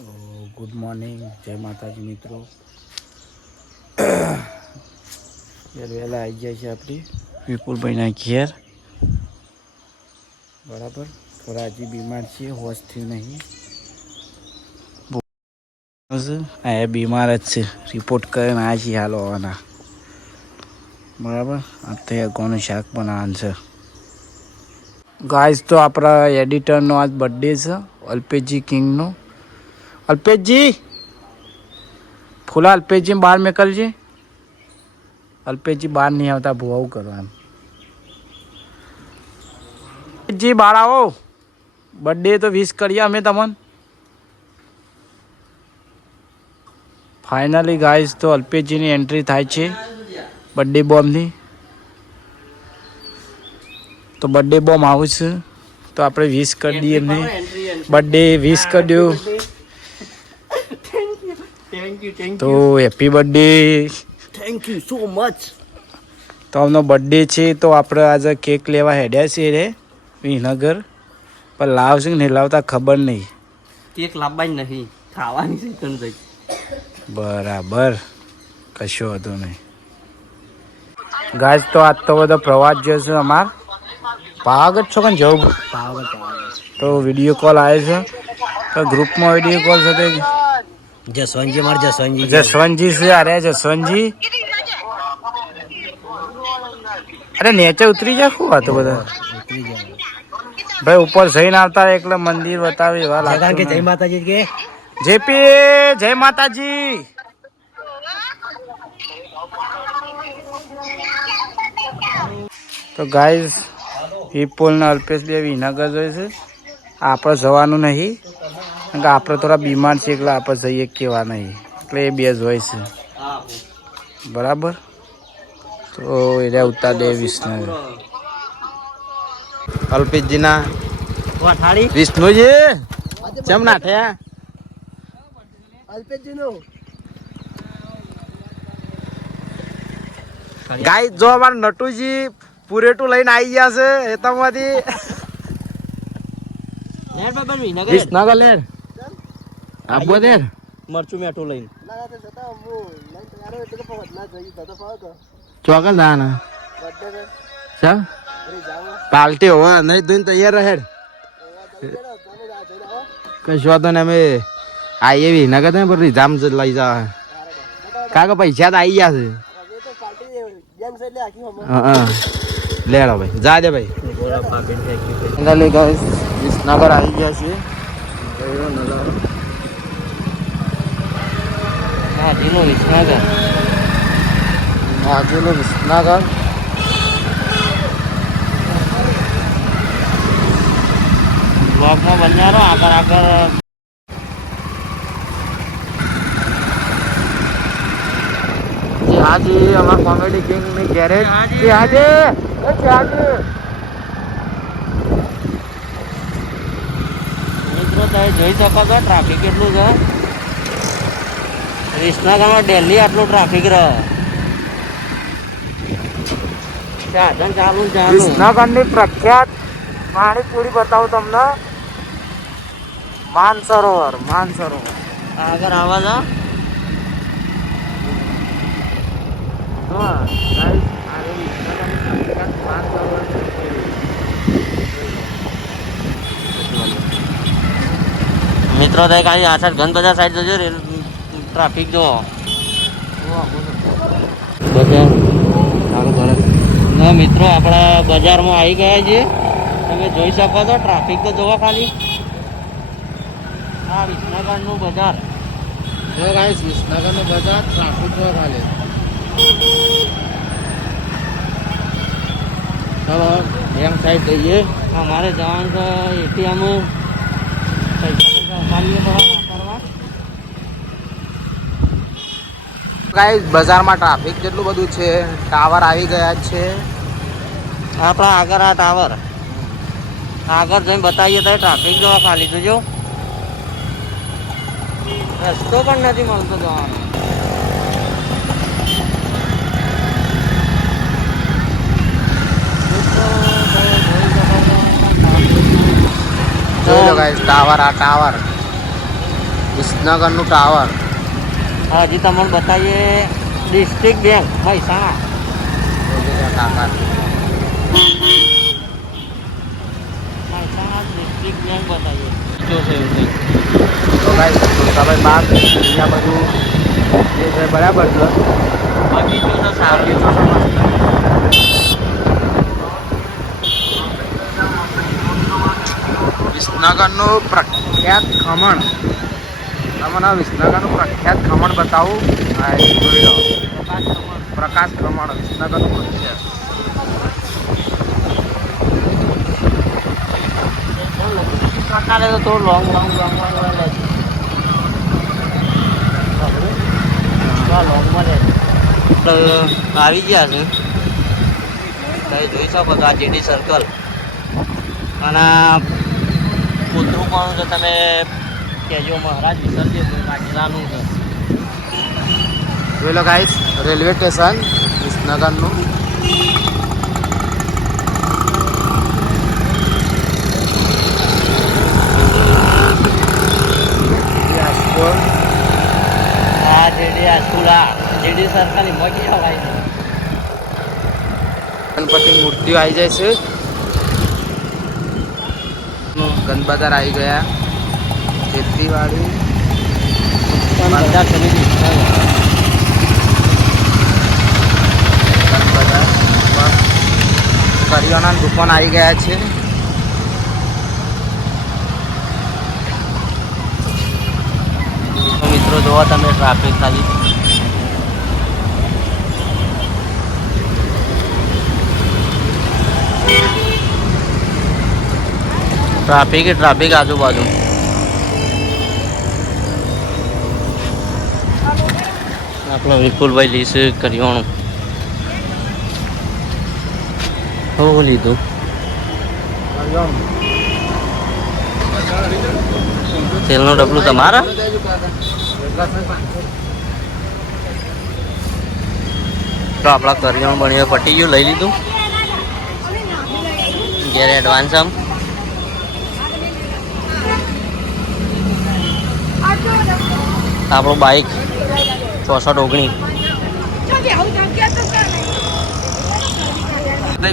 તો good morning, જય માતાજી મિત્રો. યાર વહેલા આવી જાય છે આપણી વિપુલભાઈના ઘેર. બરાબર, થોડા હજી બીમાર છીએ, હોશ થયું નહીં. આ બીમાર જ છે, રિપોર્ટ કરીને આવ્યા છીએ હાલ હોવાના. બરાબર, અત્યારે કોનું શાક બનાવવાનું છે ગાઈસ? તો આપણા એડિટરનો આજ બર્થડે છે, અલ્પેશજી કિંગનો. અલ્પેશજી, ફૂલા અલ્પેશજી બહાર નીકળજે. અલ્પેશજી બહાર નહીં આવતા, ભૂવાવું કરવાનું. જી બહાર આવો, બર્થડે તો વિશ કરીએ અમે તમને. ફાઇનલી ગાઈસ, તો અલ્પેશજીની એન્ટ્રી થાય છે બર્થડે બોમ્બની. તો બર્થડે બોમ્બ આવું છે તો આપણે વિશ કરી દઈએ એમને. બર્થડે વિશ કરી દો. તો happy birthday, thank you so much. તો આમનો બર્થડે છે તો આપણે આજે કેક લેવા હેડ્યા છીએ રે વિનગર. પણ લાવશે કે નહીં લાવતા ખબર નહીં. કેક લાવવાની નહીં, ખાવાની છે તને. બરાબર, કશું હતું નહીં ગાઈસ. તો આજ તો બધો પ્રવાસ જશે અમાર પાવાગઢ છો કે જવું. તો વિડીયો કોલ આવે છે, તો ગ્રુપમાં વિડીયો કોલ છે. જસવંતજી માર જસવંતજી જસવંતજી છે. અરે જસવંતજી, અરે નીચે ઉતરી જાય. શું હતું બધા ભાઈ? ઉપર જઈને આવતા એટલે મંદિર બતાવે એવા લાગે કે જય માતાજી કે જેપી જય માતાજી. તો ગાઈઝ, વિપુલ ને અલ્પેશ બે વિનગર જોઈએ છે. આપણે જવાનું નહીં, કારણ કે આપણે થોડા બીમાર છીએ એટલે આપણે જઈએ કેવા નહીં, એટલે એ બે જ હોય છે. બરાબર, તો એ ઉતાર દે વિષ્ણુ. અલ્પેશજીના વિષ્ણુજી ચમ ના થયા? ગાય જો અમારે નટુજી પુરેટું લઈને આવી ગયા છે હેતામાંથી. વિસનગર લેર આબો દેર મરચું મેઠું લઈને ચોકન દાના સા પાલટી હોવા નહીં દઈને તૈયાર રહે. કશું વાતો ને અમે આઈએ વિસનગર ને પર જામ લઈ જા કાકા પૈસા તો આવી ગયા છે. હા લેડો ભાઈ, જા દે ભાઈ. વિસનગર આવી ગયા છે. હાજીનું વિસનગર, આજુનું વિસનગર. બ્લોકમાં બન્યા આગળ આગળ. હાજી અમારા કોમેડી કિંગ ની ગેરેજ. મિત્રો તમે જોઈ શકો છો ટ્રાફિક કેટલું છે વિસનગરમાં. ડેલી આટલું ટ્રાફિક રહે. સાધન ચાલુ ચાલુ. વિસનગર ની પ્રખ્યાત પાણીપુરી બતાવું તમને. માનસરોવર આગળ આવા જા. મિત્રો થાય કાંઈ આઠ ઘન બધા સાઈડ જજો રે ટ્રાફિક જો બધા. મિત્રો આપણા બજારમાં આવી ગયા છીએ, તમે જોઈ શકો છો. ટ્રાફિક તો જોવા ખાલી. હા, વિસનગરનું બજાર. વિસનગરનું બજાર ટ્રાફિક જોવા ખાલી. ચલો બેંક સાઈડ જઈએ. અમારે જવાનું છે એટીએમ. ગાઈસ, બજારમાં ટ્રાફિક જેટલું બધું છે. ટાવર આવી ગયા છે આપણા આગળ. આ ટાવર આગળ જઈને બતાવીએ તો ટ્રાફિક જોવા ખાલી. જોજો રસ્તો પણ નથી મળતો જવાનો. જોઈ લો ગાઈસ, ટાવર. આ ટાવર વિસનગરનું ટાવર. હજી તમને બતાવીએ ડિસ્ટ્રિક્ટ બેંક મહેસાણા. કાકા મહેસાણા ડિસ્ટ્રિક્ટ બેંક બતાવીએ. જો છે એવું કંઈક. તો ભાઈ તમે બાપ અહીંયા બધું જે છે બરાબર છે. બગીચો તો સારો બગીચો તો મસ્ત. વિસનગરનું પ્રખ્યાત ખમણ. તમને વિસનગરનું પ્રખ્યાત ખમણ બતાવું. હા એ જોઈ લો. પ્રકાશ ખમણ વિસનગરનું પ્રખ્યાત. પ્રકારે તો થોડું લોંગ આવી ગયા છે. તમે જોઈ શકો છો આ જેડી સર્કલ અને કૂતરું કોણ છે તમે કહેજો. મહારાજ વિસર્જિત કાચરાનું છે. જોઈ લો ગાઈસ રેલવે સ્ટેશન વિસનગરનું. આ જેડી આ સ્કૂલા જેડી સર્કલ એમાં ક્યાં હોય છે. ગણપતિ મૂર્તિઓ આવી જાય છે. ગણબજાર આવી ગયા. ખેતીવાડી બધા ખરીદી ગણબજાર કરિયાણાની દુકાન આવી ગયા છે. તો મિત્રો જોવા તમે ટ્રાફિક ખાલી ટ્રાફિક આજુબાજુ. આપણો વિપુલભાઈ લીસે કરિયાણું શું લીધું. તેલનું ડબલું તમારા. તો આપણા કરિયાણું બની પટી ગયું લઈ લીધું. ઘેર એડવાન્સ આમ આપણું બાઇક 6419.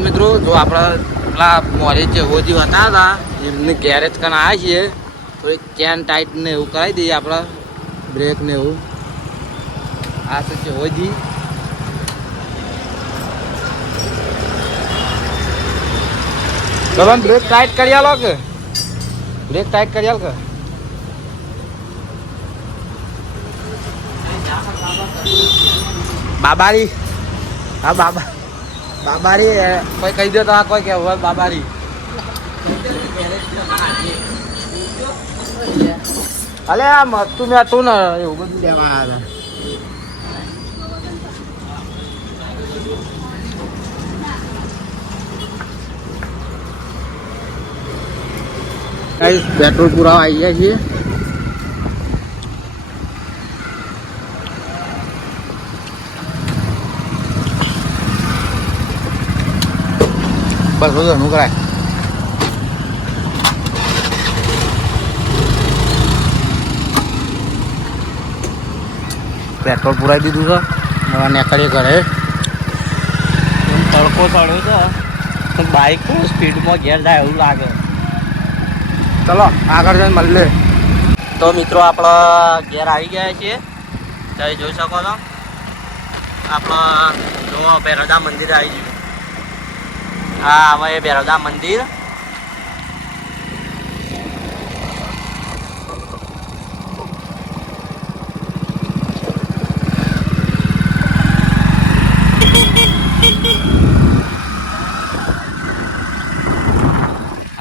મિત્રો જો આપણા પેલા મોરેજ જે હોજી હતા એમને ગેરેજ કણ આવ્યા છીએ. થોડી ચેન ટાઈટ ને એવું કરાવી દઈએ. આપણા બ્રેક ને એવું. આ છે હોજી. ગગન બ્રેક ટાઈટ કરી આલો કે બ્રેક ટાઈટ કરી આલ કે. બાબારી હા બાબારી કોઈ કહી દો તો આ કોઈ કેવું હોય બાબારી. અલે આ મસ્તું મેં હતું ને એવું બધું લેવા આવ્યા. પેટ્રોલ પુરાવા આવી ગયા છીએ. બસ બધું એનું કરાય. પેટ્રોલ પુરાઈ દીધું છે. હવે નીકળીએ ઘરે. તડકો ચડ્યો છે બાઇક સ્પીડમાં ઘેર જાય એવું લાગે. ચલો આગળ જઈને મળીએ. તો મિત્રો આપણા ઘેર આવી ગયા છીએ. તમે જોઈ શકો છો આપણા જો બેરોડા મંદિર આવી ગયું. હા હવે બેરોડા મંદિર.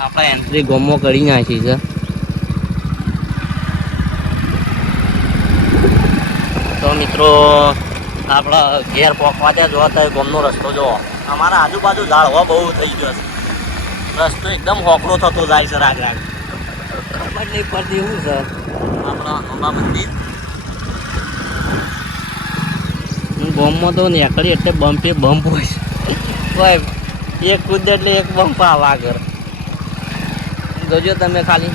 આપણે એન્ટ્રી ગોમો કરી નાખી છે. તો મિત્રો આપણા ઘેર પહોંચવા ત્યાં જોવા તો ગોમનો રસ્તો જોવો. અમારા આજુબાજુ ઝાડવા બહુ થઈ ગયો છે. રસ્તો એકદમ હોકળો થતો જાય છે. રાગ ખબર નહીં પડતી એવું છે. આપણા અંબા મંદિર ગોમમાં તો નીકળી એટલે બમ્પે બમ્પ હોય છે. કોઈ એક કૂદ એટલે એક બમ્પ આવે આગળ. જોજો તમે ખાલી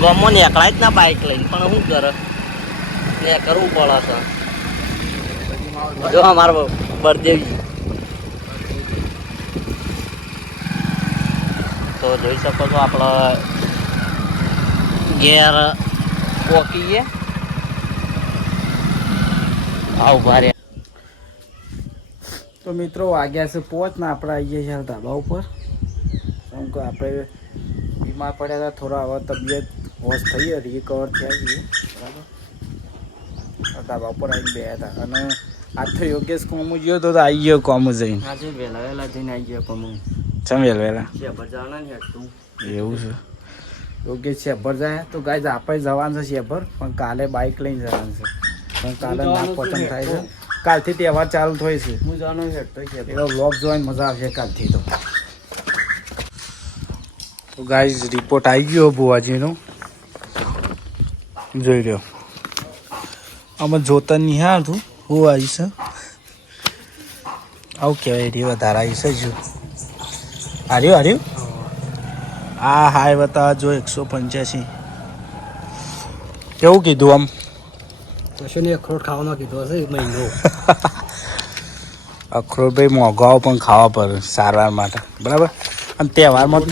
ગામમાં નીકળાય જ ના બાઇક લઈને પણ શું કરે ને કરવું પડે છે. જો અમારો બળદેવજી તો જોઈ શકો છો આપણે ઘેર પોકીએ આવું ભારે. તો મિત્રો વાગ્યા છે 5 ને આપણે આવીએ છીએ ધાબા ઉપર. કેમ કે આપણે બીમાર પડ્યા હતા, થોડા હવે તબિયત હોશ થઈ રિકવર થયા છીએ બરાબર. ધાબા ઉપર આવીને બેઠા હતા અને આજ તો યોગેશ કોમુ ગયો તો આવી ગયો કોમુ જઈને. આજે વહેલા વહેલા જઈને આવી ગયા કોમું ચમ વહેલા છે બજારના ને તું એવું છે. યોગેશ શેભર જાય તો ગાય આપણે જવાનું છે શેભર, પણ કાલે બાઇક લઈને જવાનું છે. પણ કાલે ના પતંગ થાય છે. કાલથી તહેવાર ચાલુ થાય છે. હું જવાનું છે એનો વ્લોગ જોઈને મજા આવશે કાલથી. તો ગાઈઝ રિપોર્ટ આવી ગયો ભુવાજીનો, જોઈ રહ્યો. આમાં જોતા નહીં હતું હું આવીશ આવું કહેવાય રે વધારે આવીશ જ. હાર્યું આ હાય બતા જો 185. કેવું કીધું આમ? કશું અખરોટ ખાવાનો કીધો હશે મહિનો. અખરોટ ભાઈ મોંઘાઓ પણ ખાવા પડે સારવાર માટે બરાબર. અને તહેવારમાં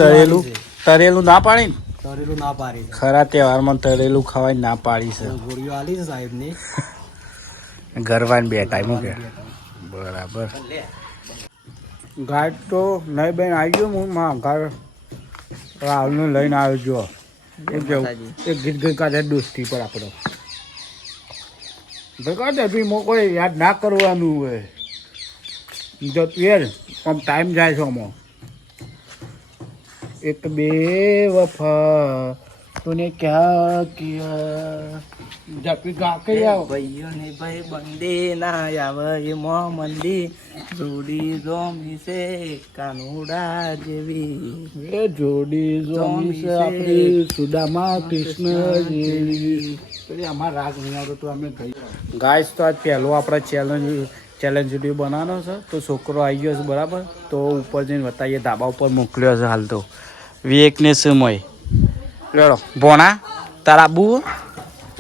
તરેલું ના પાડી ને, તરેલું ના પાડી ખરા તહેવારમાં તરેલું ખાવાય ના પાડી છે. ગોળીઓ આલી છે સાહેબની ગરવાન બે ટાઈમ કે બરાબર. ગાઈડ તો નહીં બેન આવી ગયો. હું માં ઘર રાહુલને લઈને આવ્યો જો. એક ગીત ગઈ કાઢે દોસ્તી પર આપણો કાઢે બી કોઈ યાદ ના કરવાનું હોય. જો યાર આમ ટાઈમ જાય છે આમાં. એક બે વફા તूने क्या किया જપી ગા કે આવ ભાઈઓ ને ભાઈ બંદી ના આવે એમાં મંદી જોડી જોમી છે કાનુડા જેવી એ જોડી જોમી છે આપણી સુદામા કૃષ્ણ જેવી. પેલી અમારા રાગ નહીં આવતો તો અમે ગઈ. ગાઈસ તો આજ પહેલો આપણે ચેલેન્જ વિડીયો બનાવવાનો છે. તો છોકરો આવી ગયો છે બરાબર. તો ઉપર જઈને બતાવીએ. ધાબા ઉપર મોકલ્યો છે હાલ તો વિવેકને સમય લેડો. ભોણા તારા બુ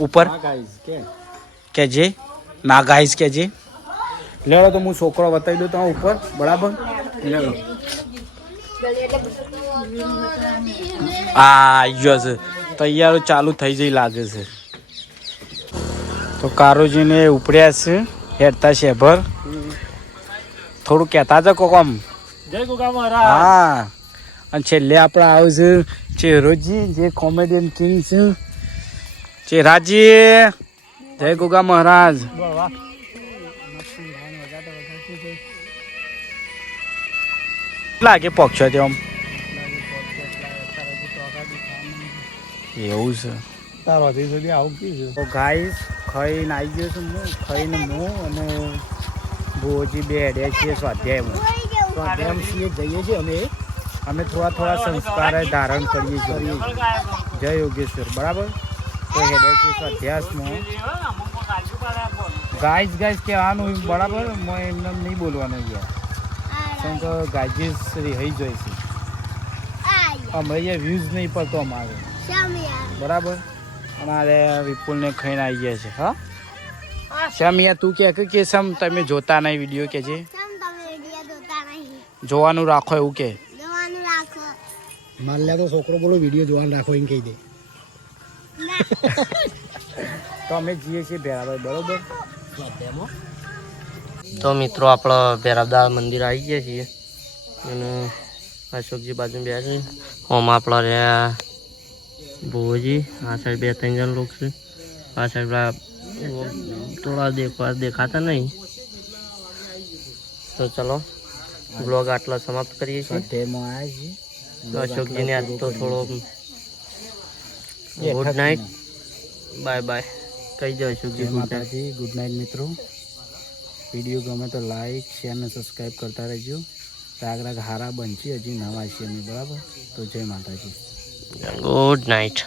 ઉપર કે જે ના ગાઈસ કે જે લેડો. તો હું છોકરો બતાવી દઉં તમારા ઉપર બરાબર. લેડો આ ગયો છે તૈયારો ચાલુ થઈ જઈ લાગે છે. તો કારુજીને ઉપડ્યા છે હેડતા શેભર. થોડું કહેતા હતા કોમ. જય ગોગા મહારાજ. હા અને છેલ્લે આપણે આવે છે ચેરોજી જે કોમેડિયન કિંગ છે. ચેરાજી જય ગોગા મહારાજ. લાગે પક્ષો તે આમ એવું છે. તારાથી સુધી આવું કીધું. તો ગાઈસ ખાઈને આવી ગયો છું હું. ખાઈને હું અને ભોજી બે હેડ્યા છીએ સ્વાધ્યાયમાં. જઈએ છીએ અમે થોડા સંસ્કાર ધારણ કરીએ છીએ. જય યોગેશ્વર બરાબર. તો હેડ્યા છીએ સ્વાધ્યાસમાં. ગાઈસ કહેવાનું બરાબર. એમને નહીં બોલવાનું યાર, કેમ કે ગાઈસ રહી જાય છે. અમે અહીંયા વ્યૂઝ નહીં પડતો અમારે બરાબર. અમારે વિપુલને ખાઈને આવી ગયા છે. હા શ્યામિયા તું કે સમ તમે જોતા નહીં વિડીયો કે છે જોવાનું રાખો એવું કે. માલ્યા તો છોકરો બોલો વિડીયો જોવાનું રાખો એમ કહી દે. તો અમે જઈએ છીએ ભેરાભાઈ બરોબર. તો મિત્રો આપણે ભેરાબદાર મંદિર આવી ગયા છીએ અને અશોકજી બાજુ બે છે. ઓમાં આપણા રહ્યા ભુવજી. આ સાઈડ 2-3 જણ લોકો છે. આ સાઈડ થોડા દેખાતા નહીં. તો ચલો બ્લોગ આટલા સમાપ્ત કરીએ છીએ. સ્વાધ્યાયમાં આવ્યા છીએ. અશોકજીને આજ તો થોડો ગુડ નાઇટ બાય બાય કહી દો અશોકજી. માતાજી ગુડ નાઇટ મિત્રો. વિડીયો ગમે તો લાઈક શેર અને સબસ્ક્રાઈબ કરતા રહેજો. રાગ હારા બનશે હજી નવા છીએ અમે બરાબર. તો જય માતાજી ગુડ નાઇટ.